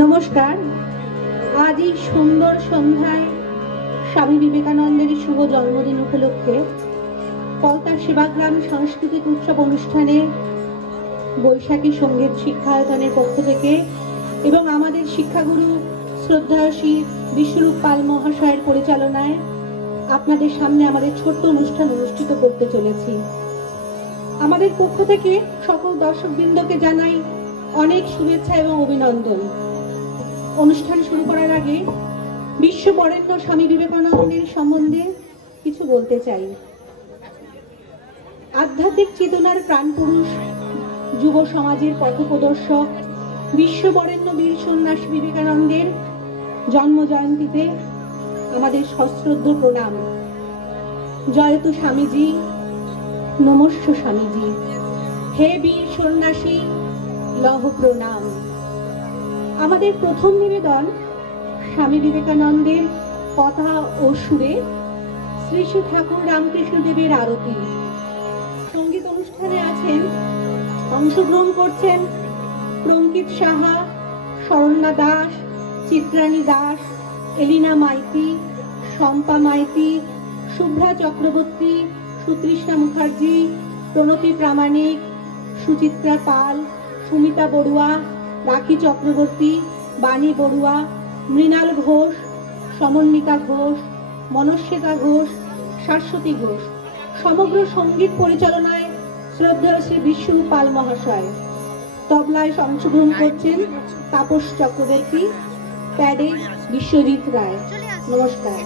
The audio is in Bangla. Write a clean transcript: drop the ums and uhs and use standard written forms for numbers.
নমস্কার। আজ এই সুন্দর সন্ধ্যায় স্বামী বিবেকানন্দের শুভ জন্মদিন উপলক্ষে কলতার সেবাগ্রাম সাংস্কৃতিক উৎসব অনুষ্ঠানে বৈশাখী সঙ্গীত শিক্ষায়তনের পক্ষ থেকে এবং আমাদের শিক্ষাগুরু শ্রদ্ধাশী বিশ্বরূপ পাল মহাশয়ের পরিচালনায় আপনাদের সামনে আমাদের ছোট্ট অনুষ্ঠান অনুষ্ঠিত করতে চলেছি। আমাদের পক্ষ থেকে সকল দর্শকবৃন্দকে জানাই অনেক শুভেচ্ছা এবং অভিনন্দন। অনুষ্ঠান শুরু করার আগে বিশ্ব বরেণ্য স্বামী বিবেকানন্দের সম্বন্ধে কিছু বলতে চাই। আধ্যাত্মিক চেতনার প্রাণপুরুষ, যুব সমাজের পথপ্রদর্শক, বিশ্ব বরেণ্য বীর সন্ন্যাসী বিবেকানন্দের জন্ম জয়ন্তীতে আমাদের সশ্রদ্ধ প্রণাম। জয়তু স্বামীজি, নমস্য স্বামীজি। হে বীর সন্ন্যাসী, লহ প্রণাম। আমাদের প্রথম নিবেদন স্বামী বিবেকানন্দের কথা ও সুরে শ্রী শ্রী ঠাকুর রামকৃষ্ণ দেবের আরতি। সঙ্গীত অনুষ্ঠানে আছেন, অংশগ্রহণ করছেন প্রঙ্কিত সাহা, শরণ্যা দাস, চিত্রাণী দাস, এলিনা মাইতি, শম্পা মাইতি, শুভ্রা চক্রবর্তী, সুতৃষ্ণা মুখার্জি, প্রণতি প্রামাণিক, সুচিত্রা পাল, সুমিতা বড়ুয়া, রাখি চক্রবর্তী, বাণী বড়ুয়া, মৃণাল ঘোষ, সমন্বিতা ঘোষ, মনস্বিতা ঘোষ, শাশ্বতী ঘোষ। সমগ্র সঙ্গীত পরিচালনায় শ্রদ্ধেয় শ্রী বিশ্বরূপ পাল মহাশয়। তবলায় অংশগ্রহণ করছেন তাপস চক্রবর্তী, প্যাডে বিশ্বজিৎ রায়। নমস্কার।